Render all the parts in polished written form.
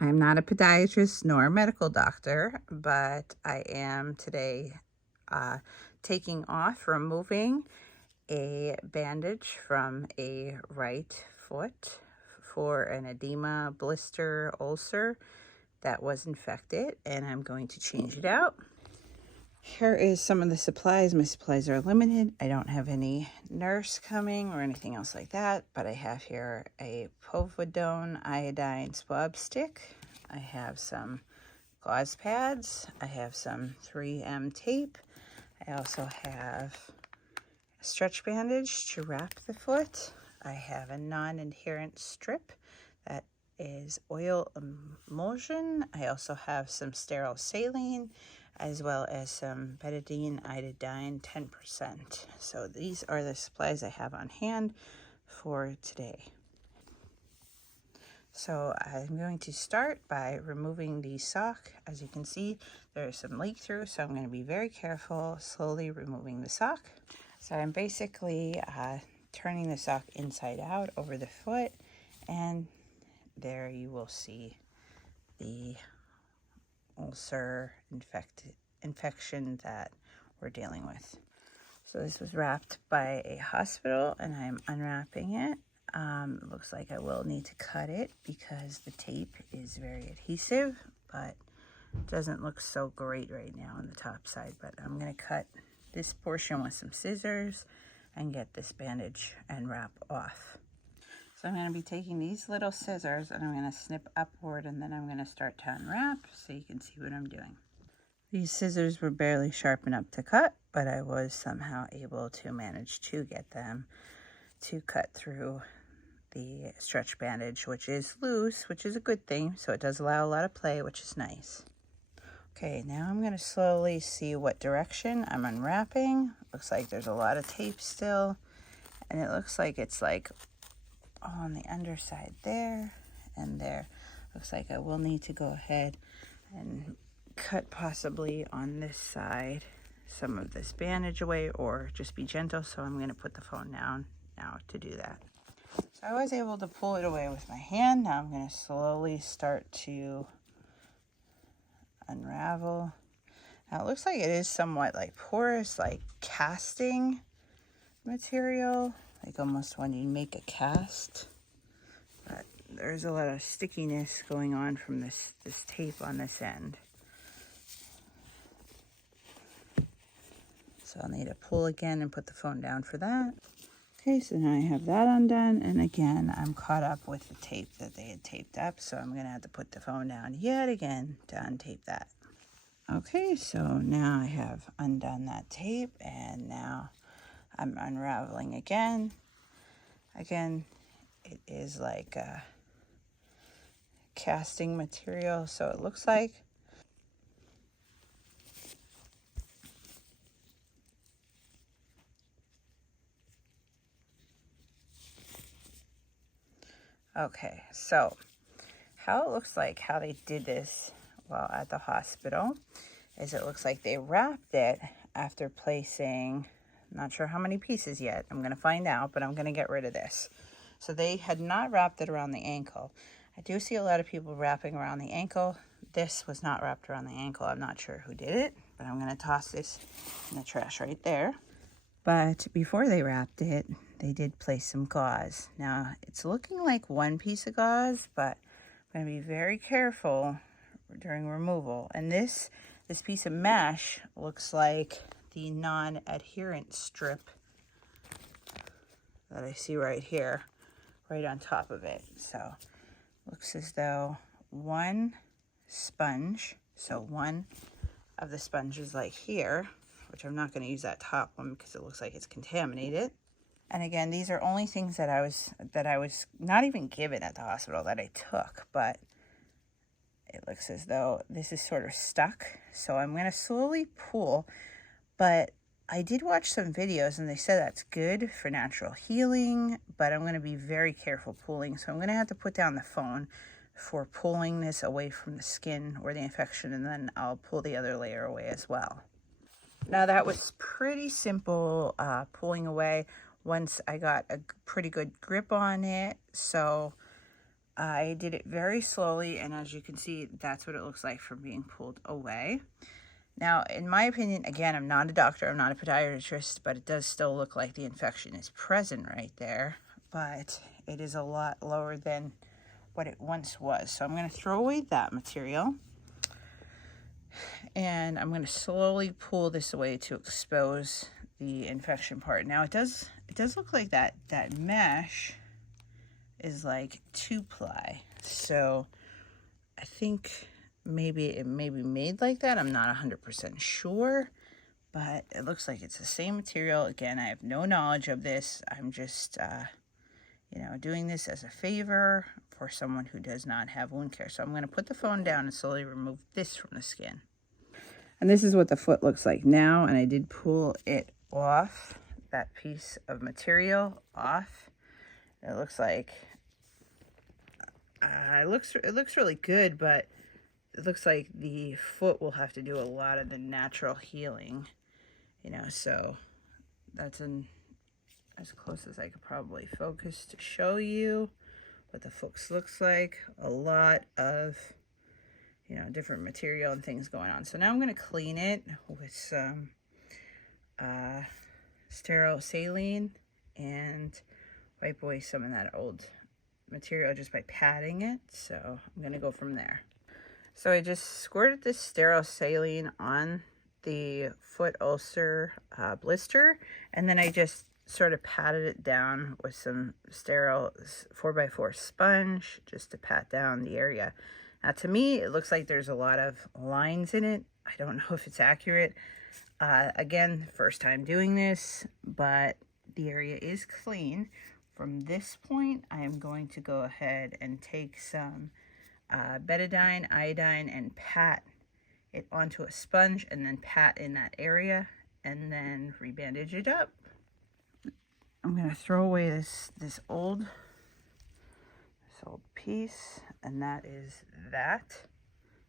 I'm not a podiatrist nor a medical doctor, but I am today taking off, removing a bandage from a right foot for an edema, blister, ulcer that was infected, and I'm going to change it out. Here is some of the supplies. My supplies are limited. I don't have any nurse coming or anything else like that, but I have here a povidone iodine swab stick. I have some gauze pads. I have some 3M tape. I also have a stretch bandage to wrap the foot. I have a non-adherent strip that is oil emulsion. I also have some sterile saline, as well as some betadine iodine 10%. So these are the supplies I have on hand for today. So I'm going to start by removing the sock. As you can see, there's some leak through, so I'm going to be very careful, slowly removing the sock. So I'm basically turning the sock inside out over the foot, and there you will see the ulcer infection that we're dealing with. So this was wrapped by a hospital, and I'm unwrapping it. It looks like I will need to cut it because the tape is very adhesive, but it doesn't look so great right now on the top side. But I'm going to cut this portion with some scissors and get this bandage and wrap off. So I'm going to be taking these little scissors and I'm going to snip upward, and then I'm going to start to unwrap so you can see what I'm doing. These scissors were barely sharp enough to cut, but I was somehow able to manage to get them to cut through the stretch bandage, which is loose, which is a good thing. So it does allow a lot of play, which is nice. Okay, now I'm going to slowly see what direction I'm unwrapping. Looks like there's a lot of tape still, and it looks like it's like on the underside there and there. Looks like I will need to go ahead and cut possibly on this side some of this bandage away, or just be gentle. So I'm going to put the phone down now to do that. So I was able to pull it away with my hand. Now I'm going to slowly start to unravel. Now it looks like it is somewhat like porous, like casting material, like almost when you make a cast. But there's a lot of stickiness going on from this tape on this end. So I'll need to pull again and put the phone down for that. Okay, so now I have that undone, and again, I'm caught up with the tape that they had taped up, so I'm going to have to put the phone down yet again to untape that. Okay, so now I have undone that tape, and now I'm unraveling again. Again, it is like a casting material, so it looks like. Okay, so how it looks like, how they did this while at the hospital, is it looks like they wrapped it after placing, not sure how many pieces yet. I'm going to find out, but I'm going to get rid of this. So they had not wrapped it around the ankle. I do see a lot of people wrapping around the ankle. This was not wrapped around the ankle. I'm not sure who did it, but I'm going to toss this in the trash right there. But before they wrapped it, they did place some gauze. Now, it's looking like one piece of gauze, but I'm going to be very careful during removal. And this piece of mesh looks like the non-adherent strip that I see right here, right on top of it. So, looks as though one sponge, so one of the sponges like here, which I'm not going to use that top one because it looks like it's contaminated. And again, these are only things that I was not even given at the hospital, that I took, but it looks as though this is sort of stuck. So I'm going to slowly pull, but I did watch some videos and they said that's good for natural healing, but I'm going to be very careful pulling. So I'm going to have to put down the phone for pulling this away from the skin or the infection, and then I'll pull the other layer away as well. Now that was pretty simple pulling away once I got a pretty good grip on it. So I did it very slowly, and as you can see, that's what it looks like from being pulled away. Now, in my opinion, again, I'm not a doctor, I'm not a podiatrist, but it does still look like the infection is present right there, but it is a lot lower than what it once was. So I'm going to throw away that material, and I'm going to slowly pull this away to expose the infection part. Now, it does look like that mesh is like 2-ply, so I think maybe it may be made like that. I'm not 100% sure, but it looks like it's the same material. Again, I have no knowledge of this. I'm just, you know, doing this as a favor for someone who does not have wound care. So I'm going to put the phone down and slowly remove this from the skin. And this is what the foot looks like now, and I did pull it off, that piece of material off. It looks like, it looks really good, but it looks like the foot will have to do a lot of the natural healing, you know, so that's as close as I could probably focus to show you what the foot looks like. A lot of, you know, different material and things going on. So now I'm going to clean it with some sterile saline and wipe away some of that old material just by patting it. So I'm going to go from there. So I just squirted this sterile saline on the foot ulcer blister, and then I just sort of patted it down with some sterile 4x4 sponge just to pat down the area. Now, to me, it looks like there's a lot of lines in it. I don't know if it's accurate. Again, first time doing this, but the area is clean. From this point, I am going to go ahead and take some betadine, iodine, and pat it onto a sponge, and then pat in that area, and then rebandage it up. I'm going to throw away this old piece, and that is that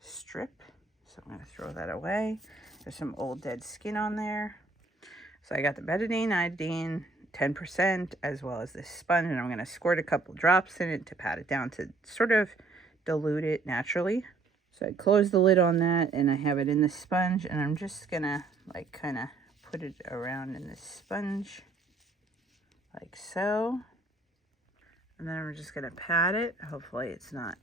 strip. So I'm going to throw that away. There's some old dead skin on there. So I got the betadine, iodine, 10%, as well as this sponge, and I'm going to squirt a couple drops in it to pat it down to sort of dilute it naturally. So I close the lid on that, and I have it in the sponge, and I'm just gonna like kind of put it around in the sponge like so, and then I'm just gonna pat it. Hopefully it's not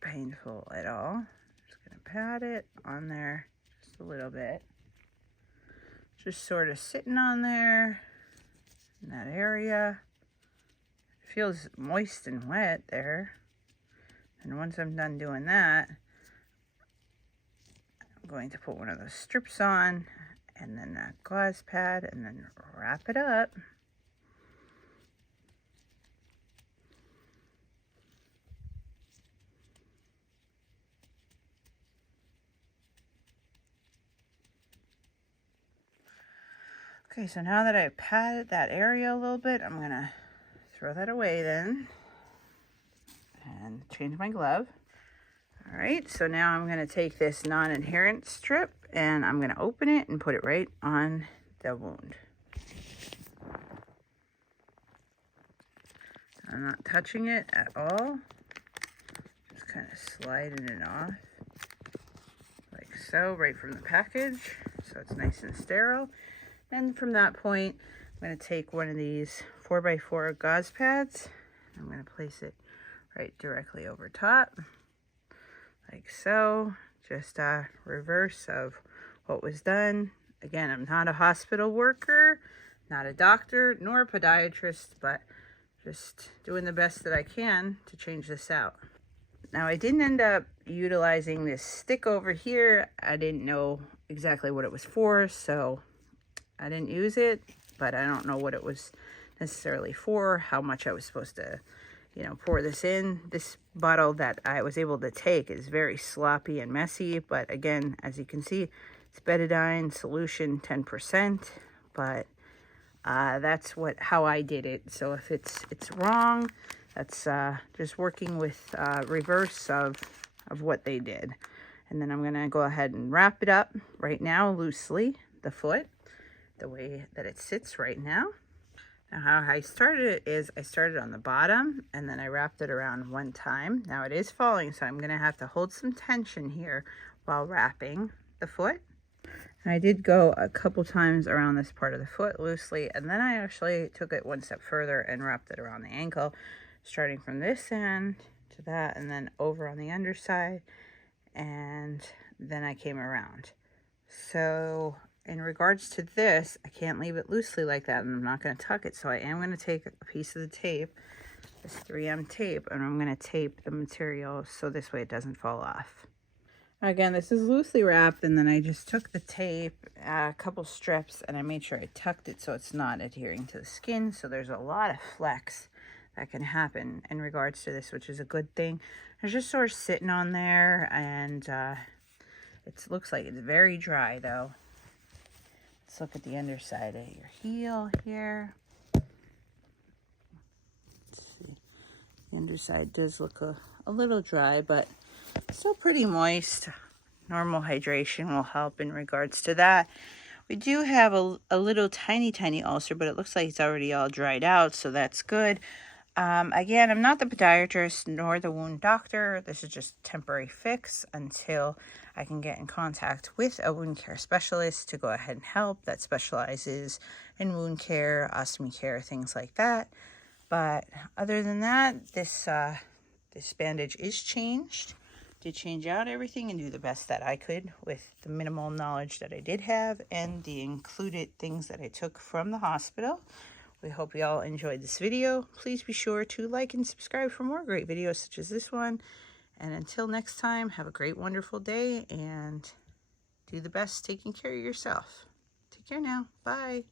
painful at all. Just gonna pat it on there just a little bit, just sort of sitting on there in that area. It feels moist and wet there. And once I'm done doing that, I'm going to put one of those strips on, and then that gauze pad, and then wrap it up. Okay, so now that I've patted that area a little bit, I'm going to throw that away then and change my glove. All right, so now I'm going to take this non-adherent strip, and I'm going to open it and put it right on the wound. I'm not touching it at all, just kind of sliding it off like so, right from the package, so it's nice and sterile. And from that point, I'm going to take one of these 4x4 gauze pads. I'm going to place it right directly over top, like so. Just a reverse of what was done. Again, I'm not a hospital worker, not a doctor, nor a podiatrist, but just doing the best that I can to change this out. Now, I didn't end up utilizing this stick over here. I didn't know exactly what it was for, so I didn't use it, but I don't know what it was necessarily for, how much I was supposed to, you know, pour this in. This bottle that I was able to take is very sloppy and messy, but again, as you can see, it's betadine solution 10%, but that's how I did it. So if it's wrong, that's just working with reverse of what they did. And then I'm gonna go ahead and wrap it up right now loosely, the foot, the way that it sits right now. Now how I started it is I started on the bottom and then I wrapped it around one time. Now it is falling, so I'm going to have to hold some tension here while wrapping the foot. And I did go a couple times around this part of the foot loosely, and then I actually took it one step further and wrapped it around the ankle, starting from this end to that and then over on the underside, and then I came around. So in regards to this, I can't leave it loosely like that, and I'm not going to tuck it, so I am going to take a piece of the tape, this 3M tape, and I'm going to tape the material so this way it doesn't fall off. Again, this is loosely wrapped, and then I just took the tape, a couple strips, and I made sure I tucked it so it's not adhering to the skin. So there's a lot of flex that can happen in regards to this, which is a good thing. It's just sort of sitting on there, and it looks like it's very dry though. Let's look at the underside of your heel here. Let's see. The underside does look a little dry, but still pretty moist. Normal hydration will help in regards to that. We do have a little tiny ulcer, but it looks like it's already all dried out, so that's good. Again, I'm not the podiatrist nor the wound doctor. This is just a temporary fix until I can get in contact with a wound care specialist to go ahead and help that specializes in wound care, ostomy care, things like that. But other than that, this bandage is changed. Did change out everything and do the best that I could with the minimal knowledge that I did have and the included things that I took from the hospital. We hope you all enjoyed this video. Please be sure to like and subscribe for more great videos such as this one. And until next time, have a great, wonderful day and do the best taking care of yourself. Take care now. Bye.